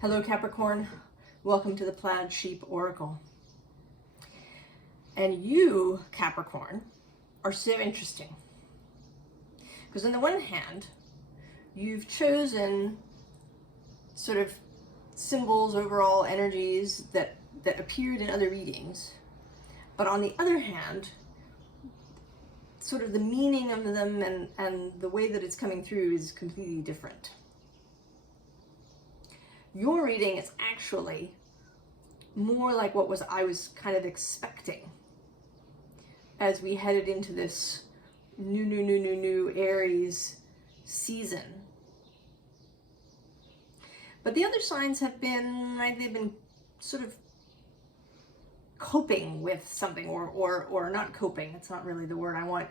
Hello Capricorn, welcome to the Plaid Sheep Oracle. And you, Capricorn, are so interesting. Because on the one hand, you've chosen sort of symbols, overall energies that appeared in other readings. But on the other hand, sort of the meaning of them and the way that it's coming through is completely different. Your reading is actually more like what I was kind of expecting as we headed into this new Aries season. But the other signs have been, right, they've been sort of coping with something, or not coping, it's not really the word I want,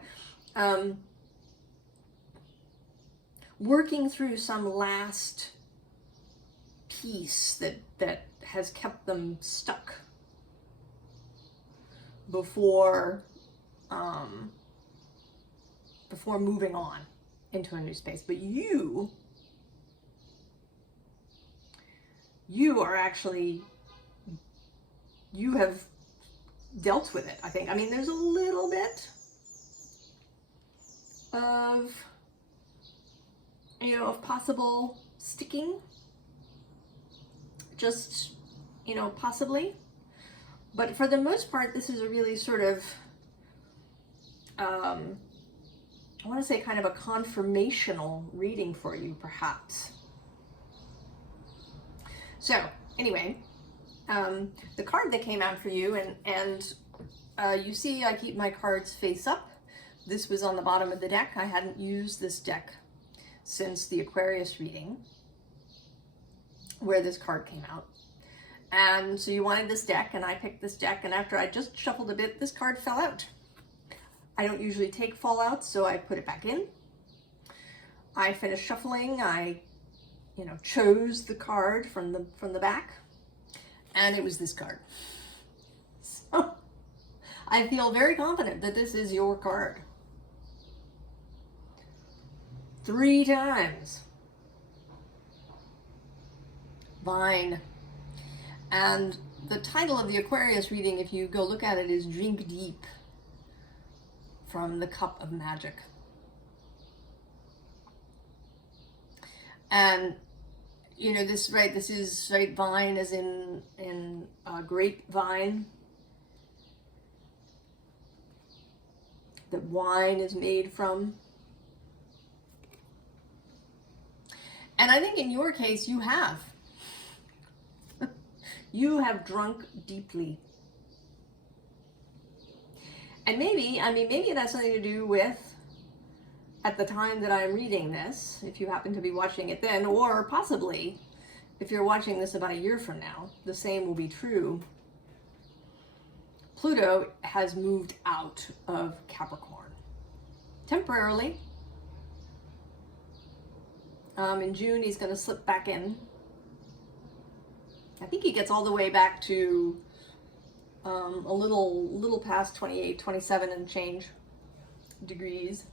working through some last piece that has kept them stuck before moving on into a new space. But you are actually, you have dealt with it, I think. I mean, there's a little bit of, of possible sticking, just, possibly. But for the most part, this is a really sort of, I want to say kind of a confirmational reading for you, perhaps. So, anyway, the card that came out for you, and you see I keep my cards face up. This was on the bottom of the deck. I hadn't used this deck since the Aquarius reading, where this card came out. And so you wanted this deck, and I picked this deck, and after I just shuffled a bit, this card fell out. I don't usually take fallouts, so I put it back in. I finished shuffling. I, chose the card from the back, and it was this card. So I feel very confident that this is your card. 3 times. Vine. And the title of the Aquarius reading, if you go look at it, is Drink Deep from the Cup of Magic. And this, right, this is, right, vine as in grapevine that wine is made from. And I think in your case, you have drunk deeply. And maybe it has something to do with, at the time that I'm reading this, if you happen to be watching it then, or possibly if you're watching this about a year from now, the same will be true. Pluto has moved out of Capricorn temporarily. In June, he's going to slip back in. I think he gets all the way back to a little past 28, 27 and change degrees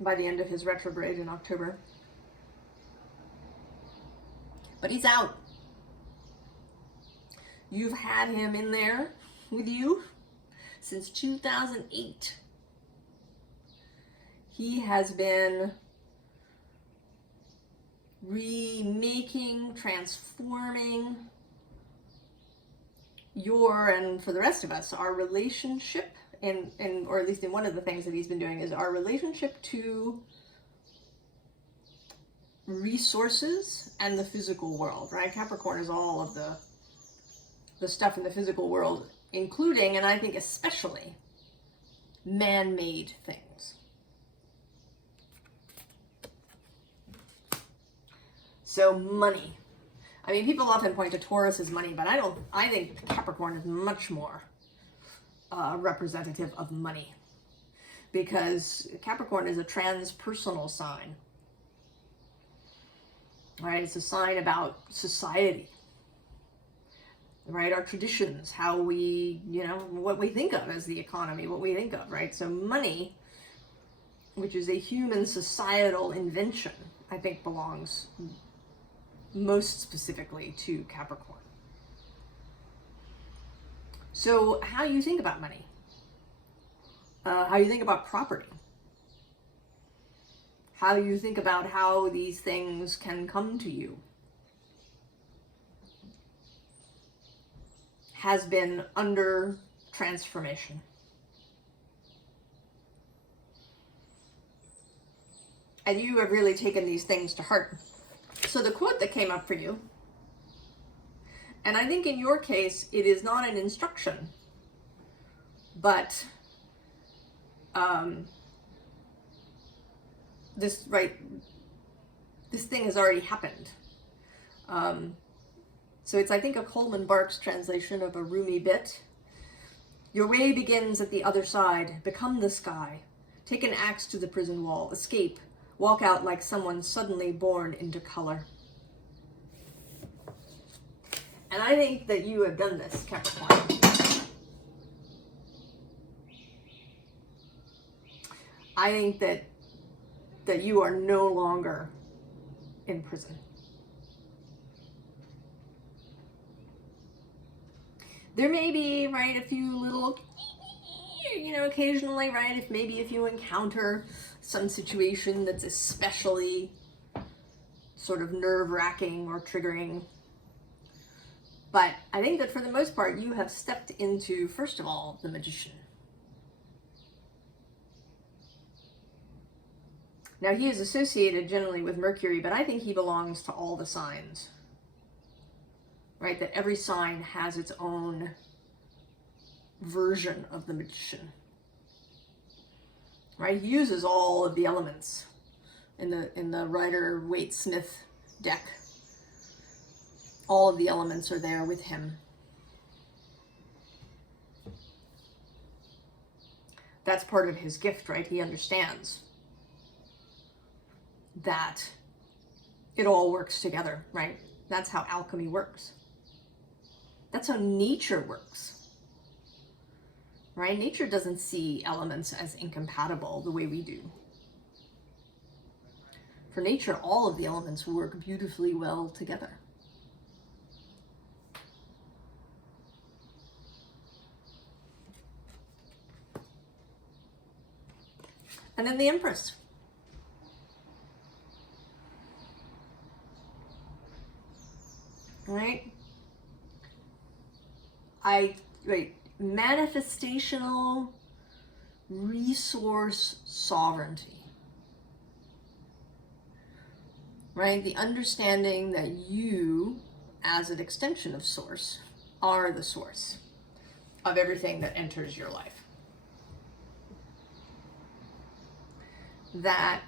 by the end of his retrograde in October. But he's out. You've had him in there with you since 2008. He has been remaking, transforming your, and for the rest of us, our relationship, or at least in one of the things that he's been doing, is our relationship to resources and the physical world, right? Capricorn is all of the stuff in the physical world, including, and I think especially, man-made things. So money. I mean, people often point to Taurus as money, but I think Capricorn is much more representative of money, because Capricorn is a transpersonal sign, right? It's a sign about society, right? Our traditions, how we, what we think of as the economy, what we think of, right? So money, which is a human societal invention, I think belongs most specifically to Capricorn. So how you think about money, how you think about property, how you think about how these things can come to you, has been under transformation. And you have really taken these things to heart. So the quote that came up for you, and I think in your case, it is not an instruction, but this thing has already happened. So it's, I think, a Coleman Barks translation of a Rumi bit. Your way begins at the other side. Become the sky. Take an axe to the prison wall. Escape. Walk out like someone suddenly born into color. And I think that you have done this, Capricorn. I think that you are no longer in prison. There may be, right, a few little, occasionally, right, if you encounter some situation that's especially sort of nerve-wracking or triggering. But I think that for the most part, you have stepped into, first of all, the Magician. Now, he is associated generally with Mercury, but I think he belongs to all the signs. Right? That every sign has its own version of the Magician. Right? He uses all of the elements in the Rider-Waite-Smith deck. All of the elements are there with him. That's part of his gift, right? He understands that it all works together, right? That's how alchemy works. That's how nature works, right? Nature doesn't see elements as incompatible the way we do. For nature, all of the elements work beautifully well together. And then the Empress. Right? Manifestational resource sovereignty. Right? The understanding that you, as an extension of Source, are the source of everything that enters your life. That,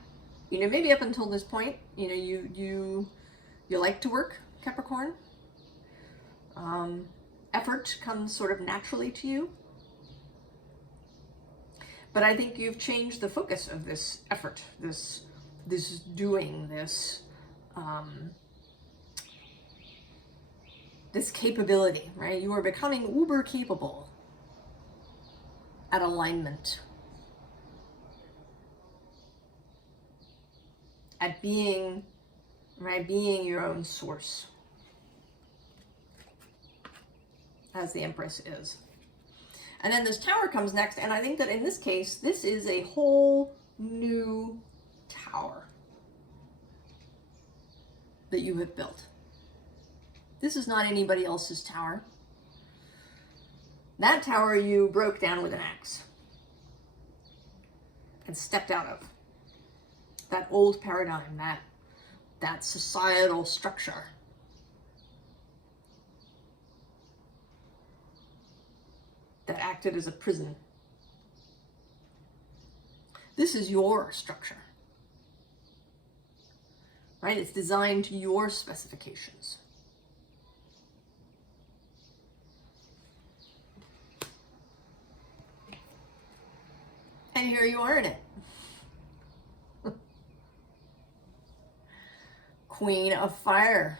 maybe up until this point, you like to work, Capricorn. Effort comes sort of naturally to you. But I think you've changed the focus of this effort, this doing, this capability, right? You are becoming uber capable at alignment, at being your own source, as the Empress is. And then this Tower comes next, and I think that in this case, this is a whole new tower that you have built. This is not anybody else's tower. That tower you broke down with an axe and stepped out of. That old paradigm, that societal structure. That acted as a prison. This is your structure. Right? It's designed to your specifications. And here you are in it. Queen of Fire.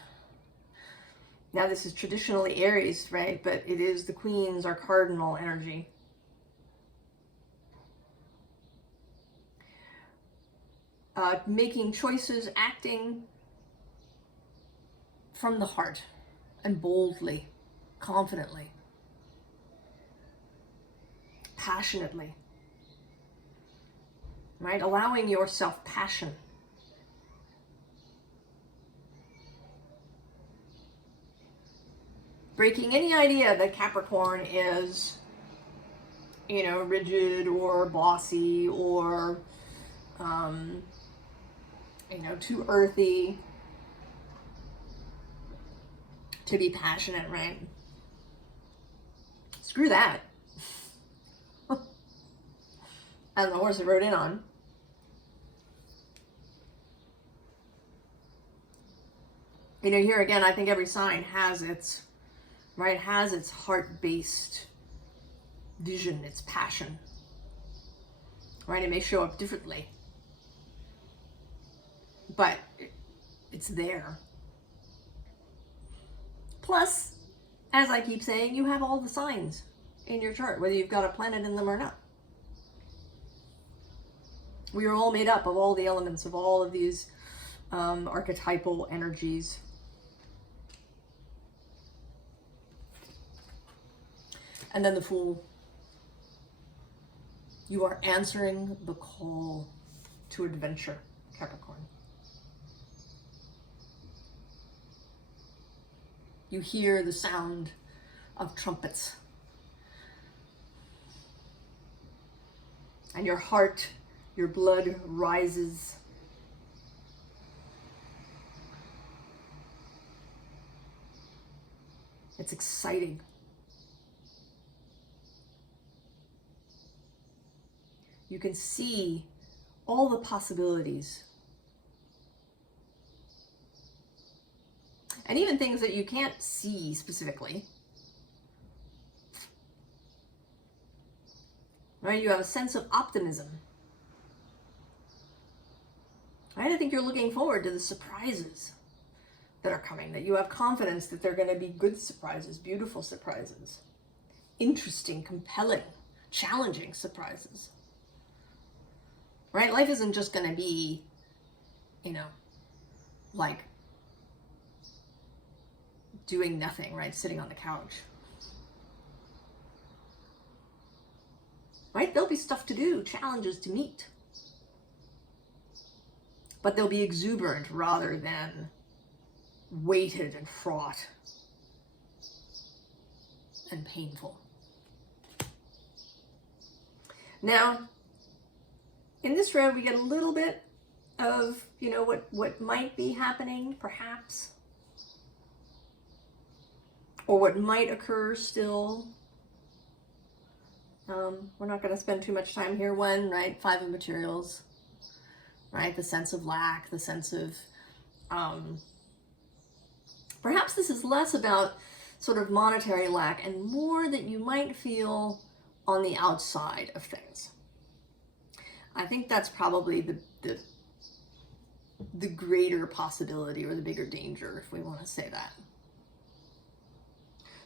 Now this is traditionally Aries, right? But it is the queens are cardinal energy. making choices, acting from the heart and boldly, confidently, passionately, right? Allowing yourself passion. Breaking any idea that Capricorn is, you know, rigid or bossy or, you know, too earthy to be passionate, right? Screw that. And the horse I rode in on. You know, here again, I think every sign has its, right, has its heart-based vision, its passion, right? It may show up differently, but it's there. Plus, as I keep saying, you have all the signs in your chart, whether you've got a planet in them or not. We are all made up of all the elements of all of these archetypal energies. And then the Fool. You are answering the call to adventure, Capricorn. You hear the sound of trumpets. And your heart, your blood rises. It's exciting. You can see all the possibilities. And even things that you can't see specifically. Right? You have a sense of optimism. Right? I think you're looking forward to the surprises that are coming, that you have confidence that they're going to be good surprises, beautiful surprises, interesting, compelling, challenging surprises. Right? Life isn't just going to be, you know, like doing nothing, right? Sitting on the couch. Right? There'll be stuff to do, challenges to meet. But they'll be exuberant rather than weighted and fraught and painful. Now, in this road, we get a little bit of, you know, what might be happening, perhaps, or what might occur still. We're not going to spend too much time here. One, right, 5 of materials, right, the sense of lack, the sense of, perhaps this is less about sort of monetary lack and more that you might feel on the outside of things. I think that's probably the greater possibility or the bigger danger, if we want to say that.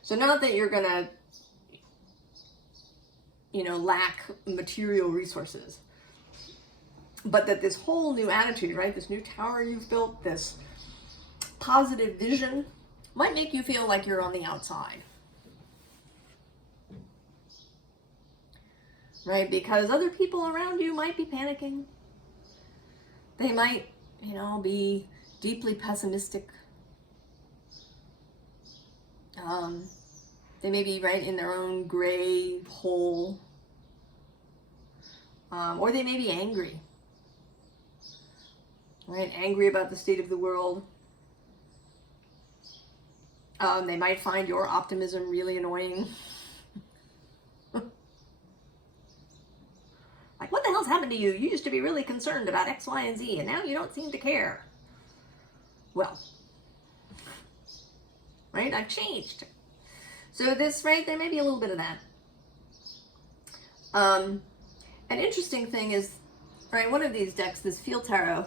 So not that you're going to, you know, lack material resources, but that this whole new attitude, right, this new tower you've built, this positive vision might make you feel like you're on the outside. Right? Because other people around you might be panicking. They might, you know, be deeply pessimistic. They may be right in their own gray hole. Or they may be angry. Right? Angry about the state of the world. They might find your optimism really annoying. Like, what the hell's happened to you? You used to be really concerned about X, Y, and Z, and now you don't seem to care. Well, right? I've changed. So this, right, there may be a little bit of that. An interesting thing is, right, one of these decks, this Field Tarot,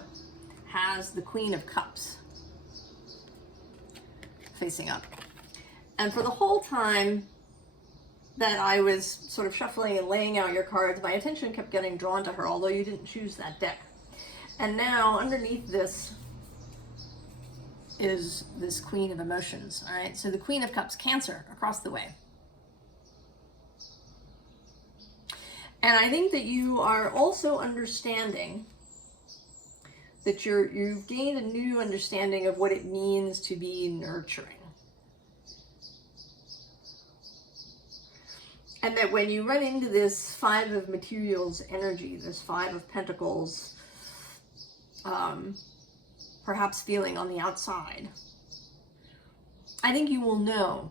has the Queen of Cups facing up. And for the whole time that I was sort of shuffling and laying out your cards, my attention kept getting drawn to her, although you didn't choose that deck. And now underneath this is this Queen of Emotions, all right? So the Queen of Cups, Cancer, across the way. And I think that you are also understanding that you've gained a new understanding of what it means to be nurturing. And that when you run into this Five of Materials energy, this Five of Pentacles, perhaps feeling on the outside, I think you will know,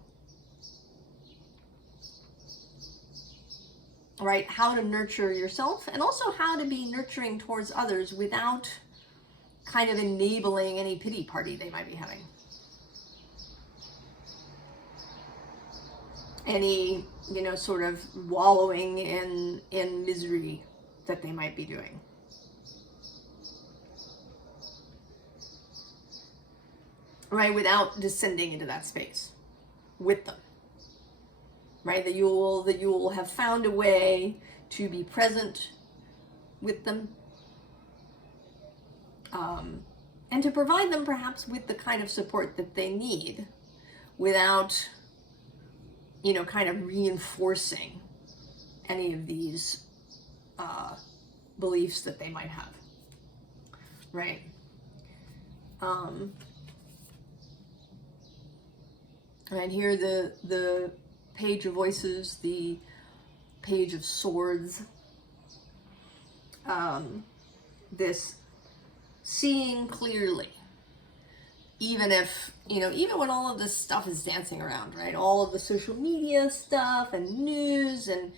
right, how to nurture yourself and also how to be nurturing towards others without kind of enabling any pity party they might be having. Any, you know, sort of wallowing in misery that they might be doing. Right, without descending into that space with them. Right, that you will have found a way to be present with them, and to provide them perhaps with the kind of support that they need without, you know, kind of reinforcing any of these beliefs that they might have, right? And here the Page of Voices, the Page of Swords, this seeing clearly, even if, you know, even when all of this stuff is dancing around, right? All of the social media stuff and news and,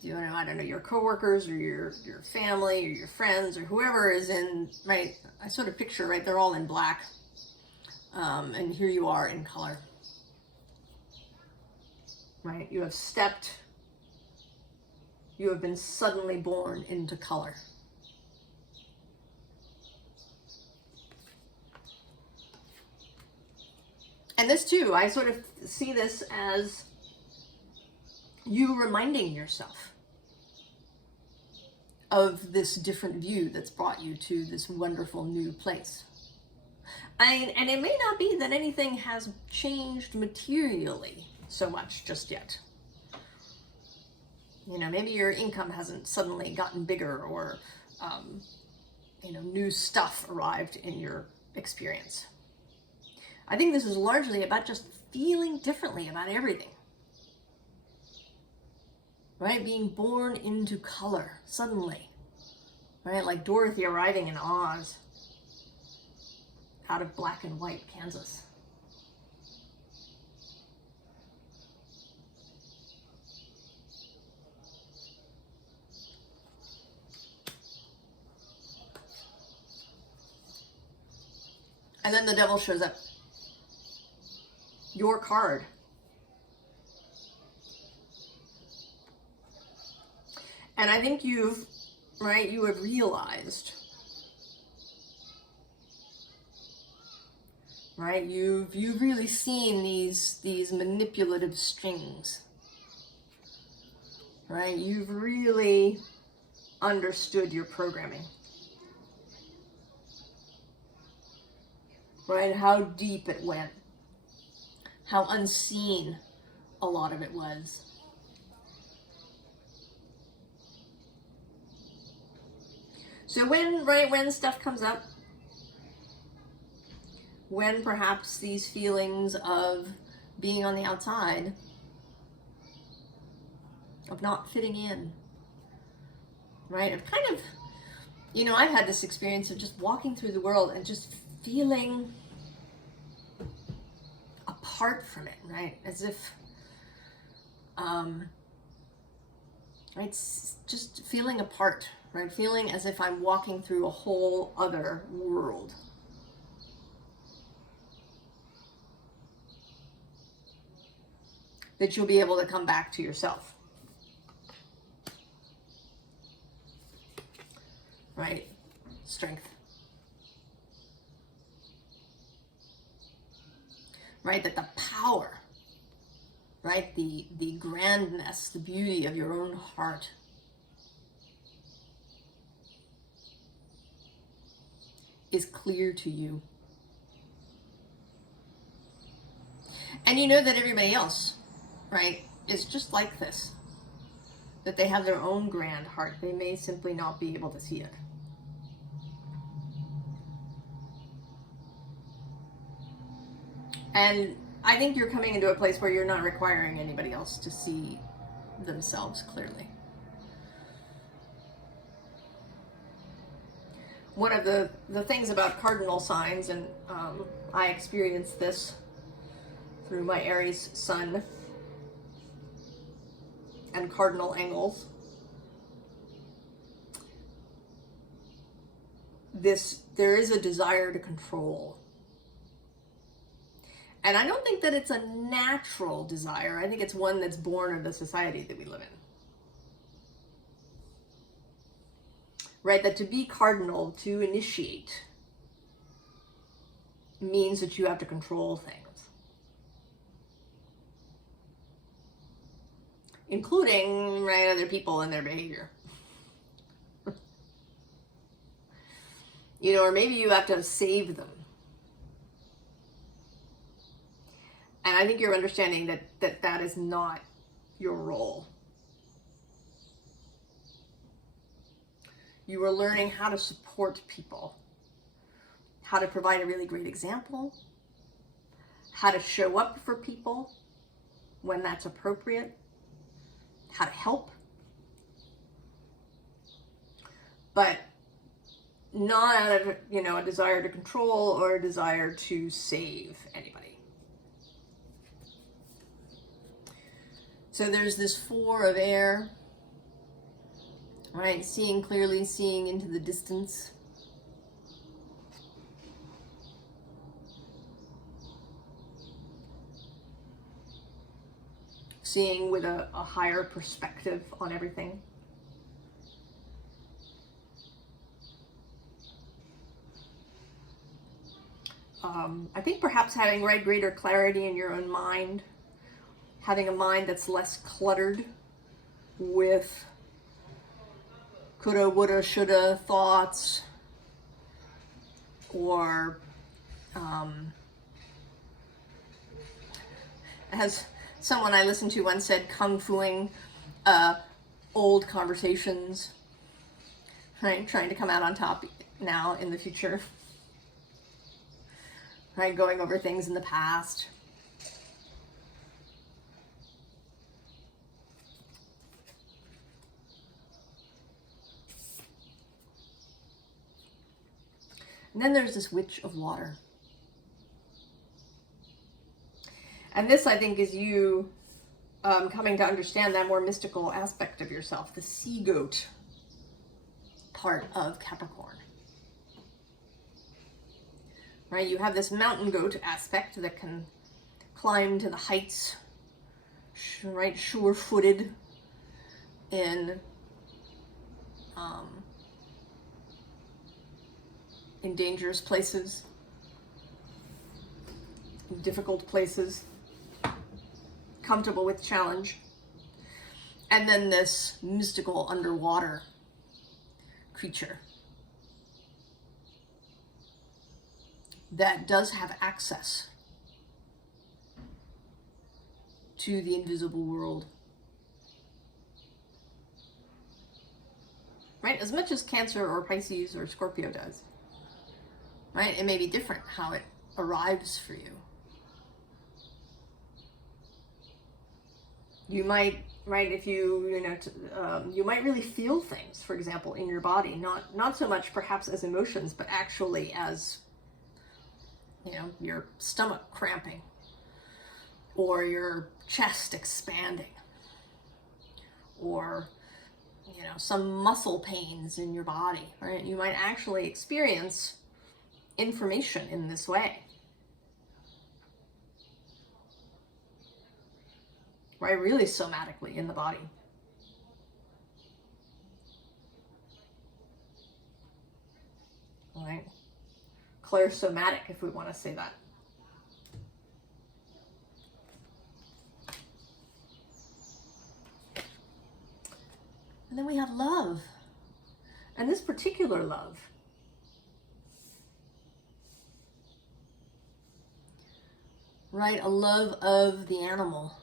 you know, I don't know, your coworkers or your family or your friends or whoever is in, right? I sort of picture, right? They're all in black. And here you are in color, right? You have been suddenly born into color. And this too, I sort of see this as you reminding yourself of this different view that's brought you to this wonderful new place. And it may not be that anything has changed materially so much just yet. You know, maybe your income hasn't suddenly gotten bigger or, you know, new stuff arrived in your experience. I think this is largely about just feeling differently about everything. Right? Being born into color suddenly. Right? Like Dorothy arriving in Oz out of black and white Kansas. And then the devil shows up. Your card. And I think you have realized, right? You've really seen these manipulative strings, right? You've really understood your programming, right? How deep it went, how unseen a lot of it was. So when stuff comes up, when perhaps these feelings of being on the outside, of not fitting in, right? Of kind of, you know, I've had this experience of just walking through the world and just feeling apart from it, right? As if, right, just feeling apart, right? Feeling as if I'm walking through a whole other world. That you'll be able to come back to yourself. Right? Strength. Right? That the power, right? The grandness, the beauty of your own heart is clear to you. And you know that everybody else, right, is just like this. That they have their own grand heart. They may simply not be able to see it. And I think you're coming into a place where you're not requiring anybody else to see themselves clearly. One of the things about cardinal signs, and I experienced this through my Aries sun and cardinal angles, there is a desire to control. And I don't think that it's a natural desire. I think it's one that's born of the society that we live in. Right? That to be cardinal, to initiate, means that you have to control things. Including, right, other people and their behavior. You know, or maybe you have to save them. And I think you're understanding that is not your role. You are learning how to support people, how to provide a really great example, how to show up for people when that's appropriate, how to help, but not out of, you know, a desire to control or a desire to save anybody. So there's this 4 of air, right? Seeing clearly, seeing into the distance. Seeing with a higher perspective on everything. I think perhaps having greater clarity in your own mind. Having a mind that's less cluttered with coulda, woulda, shoulda thoughts, or as someone I listened to once said, kung fuing old conversations, right? Trying to come out on top now in the future, right? Going over things in the past. And then there's this Witch of Water. And this, I think, is you coming to understand that more mystical aspect of yourself, the sea goat part of Capricorn. Right? You have this mountain goat aspect that can climb to the heights, right? Sure-footed in dangerous places, difficult places, comfortable with challenge. And then this mystical underwater creature that does have access to the invisible world. Right? As much as Cancer or Pisces or Scorpio does. Right? It may be different how it arrives for you. You might, right, if you might really feel things, for example, in your body, not so much perhaps as emotions, but actually as, your stomach cramping or your chest expanding or, some muscle pains in your body, right? You might actually experience information in this way. Right? Really somatically in the body. All right? Clairsomatic, if we want to say that. And then we have love. And this particular love right? A love of the animal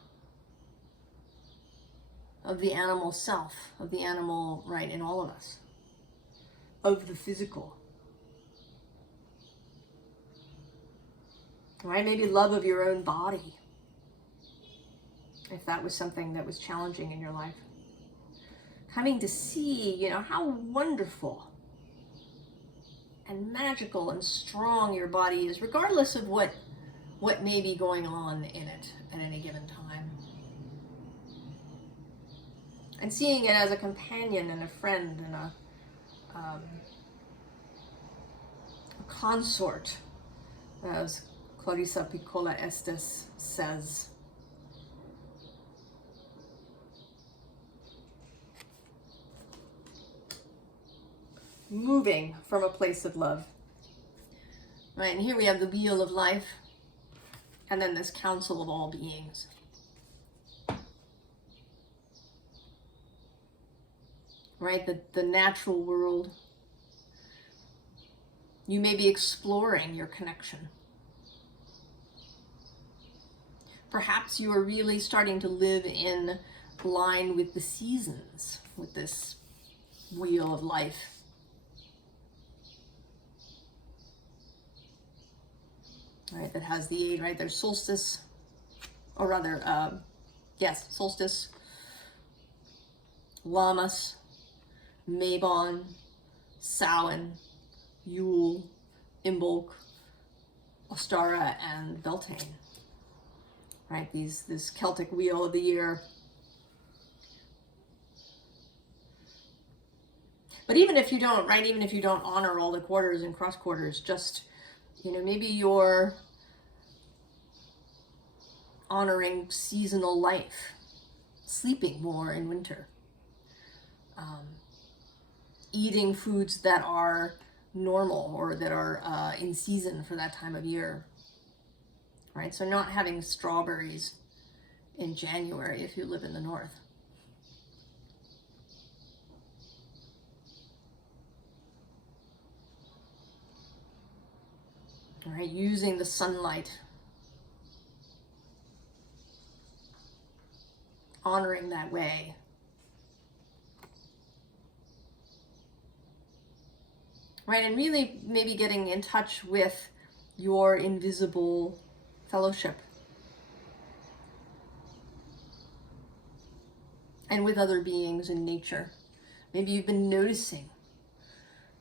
self, of the animal, right, in all of us, of the physical, right? Maybe love of your own body, if that was something that was challenging in your life. Coming to see, you know, how wonderful and magical and strong your body is, regardless of what may be going on in it at any given time. And seeing it as a companion and a friend and a consort, as Clarissa Piccola Estes says. Moving from a place of love. Right, and here we have the wheel of life, and then this council of all beings. Right, the natural world. You may be exploring your connection. Perhaps you are really starting to live in line with the seasons, with this wheel of life. Right, that has the 8, right? There's solstice, or rather, yes, solstice, Lammas, Mabon, Samhain, Yule, Imbolc, Ostara, and Beltane. Right, this Celtic wheel of the year. But even if you don't, right, even if you don't honor all the quarters and cross quarters, just, you know, maybe you're honoring seasonal life, sleeping more in winter, eating foods that are normal or that are in season for that time of year, right? So not having strawberries in January if you live in the north. All right, using the sunlight, honoring that way. Right, and really maybe getting in touch with your invisible fellowship and with other beings in nature. Maybe you've been noticing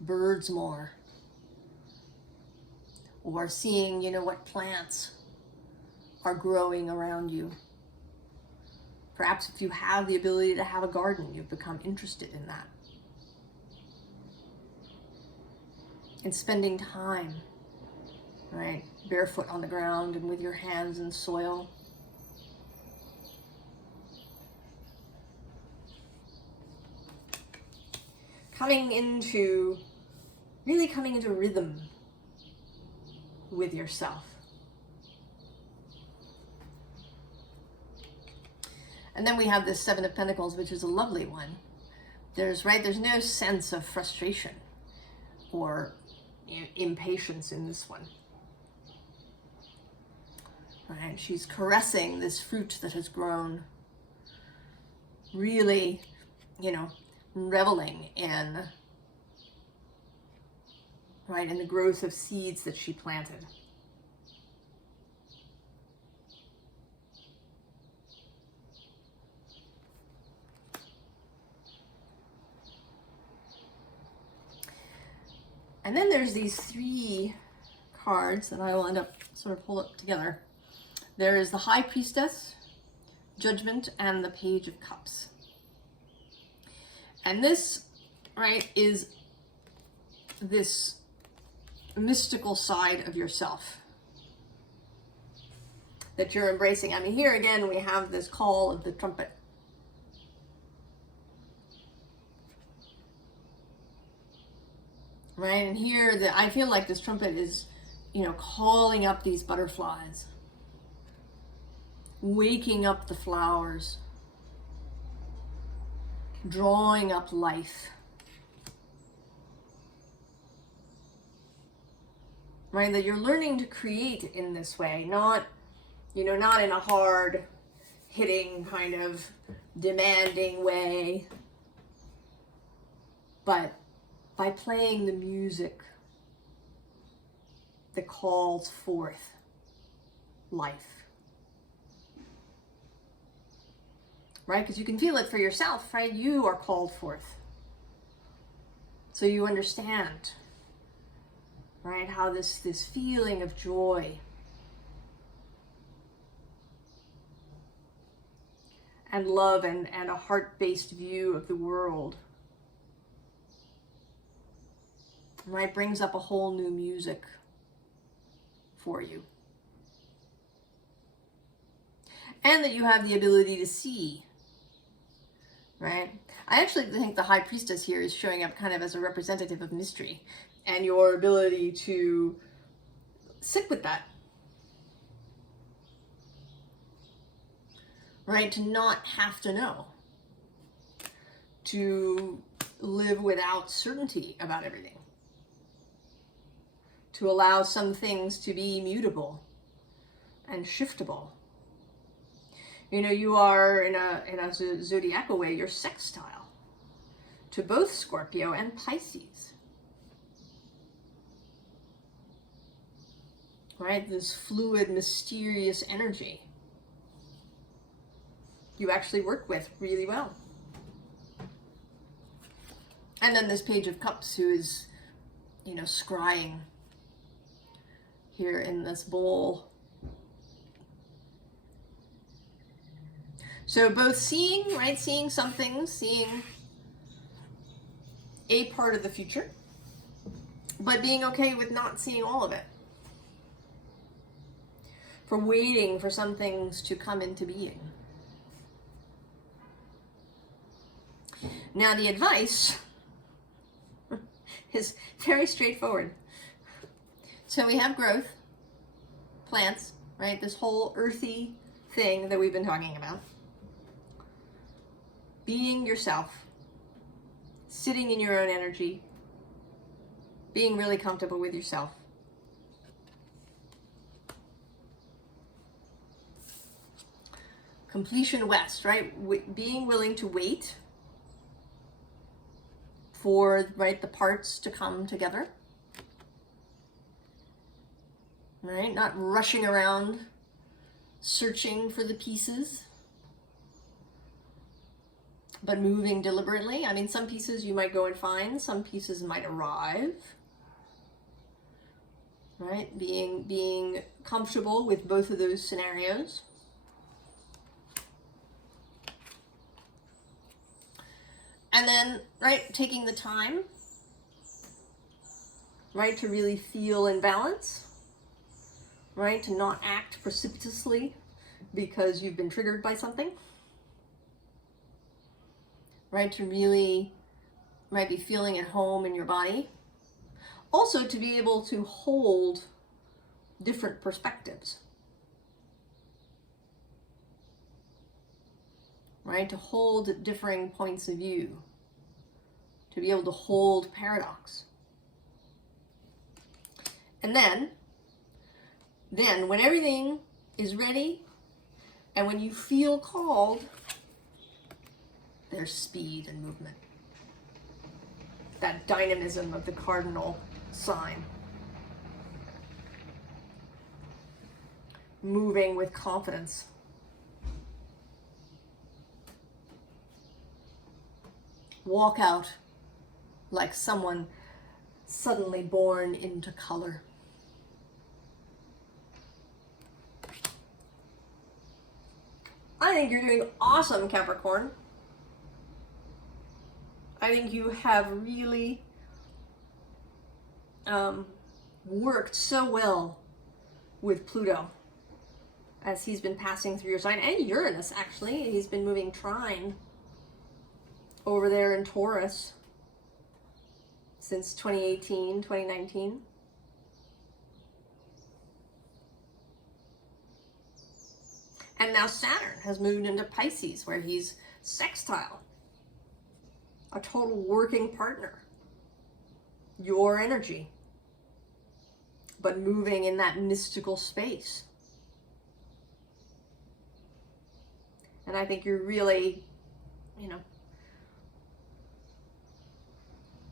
birds more, or seeing, you know, what plants are growing around you. Perhaps if you have the ability to have a garden, you've become interested in that. And spending time, right, barefoot on the ground and with your hands in soil. Really coming into rhythm with yourself. And then we have this 7 of Pentacles, which is a lovely one. There's no sense of frustration or impatience in this one. Right, she's caressing this fruit that has grown, really, you know, reveling in, right, in the growth of seeds that she planted. And then there's these 3 cards that I will end up sort of pull up together. There is the High Priestess, Judgment, and the Page of Cups. And this, right, is this mystical side of yourself that you're embracing. I mean, here again, we have this call of the trumpet. Right, and here I feel like this trumpet is, you know, calling up these butterflies, waking up the flowers, drawing up life. Right, that you're learning to create in this way, not You know, not in a hard hitting kind of demanding way, but by playing the music that calls forth life. Right? Because you can feel it for yourself, right? You are called forth. So you understand, right, how this feeling of joy and love and a heart-based view of the world, right, brings up a whole new music for you. And that you have the ability to see, right? I actually think the High Priestess here is showing up kind of as a representative of mystery and your ability to sit with that. Right? To not have to know. To live without certainty about everything. To allow some things to be mutable and shiftable. You know, you are, in a zodiacal way, you're sextile to both Scorpio and Pisces. Right? This fluid, mysterious energy you actually work with really well. And then this Page of Cups, who is, you know, scrying here in this bowl. So both seeing, right, seeing something, seeing a part of the future, but being okay with not seeing all of it. For waiting for some things to come into being. Now the advice is very straightforward. So we have growth, plants, right? This whole earthy thing that we've been talking about. Being yourself, sitting in your own energy, being really comfortable with yourself. Completion West, right? Being willing to wait for, right, the parts to come together. Right? Not rushing around searching for the pieces, but moving deliberately. I mean, some pieces you might go and find, some pieces might arrive. Right? Being comfortable with both of those scenarios. And then, right, taking the time, right, to really feel in balance, right, to not act precipitously because you've been triggered by something, right, to really, right, be feeling at home in your body. Also to be able to hold different perspectives, right, to hold differing points of view, to be able to hold paradox. And then when everything is ready and when you feel called, there's speed and movement. That dynamism of the cardinal sign. Moving with confidence. Walk out like someone suddenly born into color. I think you're doing awesome, Capricorn. I think you have really worked so well with Pluto as he's been passing through your sign, and Uranus actually. He's been moving trine over there in Taurus since 2018, 2019. And now Saturn has moved into Pisces, where he's sextile, a total working partner, your energy, but moving in that mystical space. And I think you're really, you know,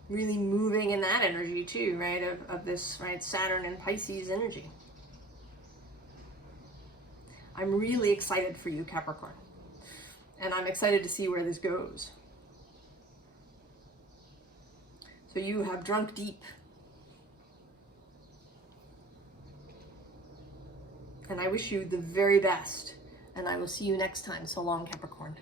really moving in that energy too, right? Of this, right, Saturn and Pisces energy. I'm really excited for you, Capricorn. And I'm excited to see where this goes. So you have drunk deep. And I wish you the very best. And I will see you next time. So long, Capricorn.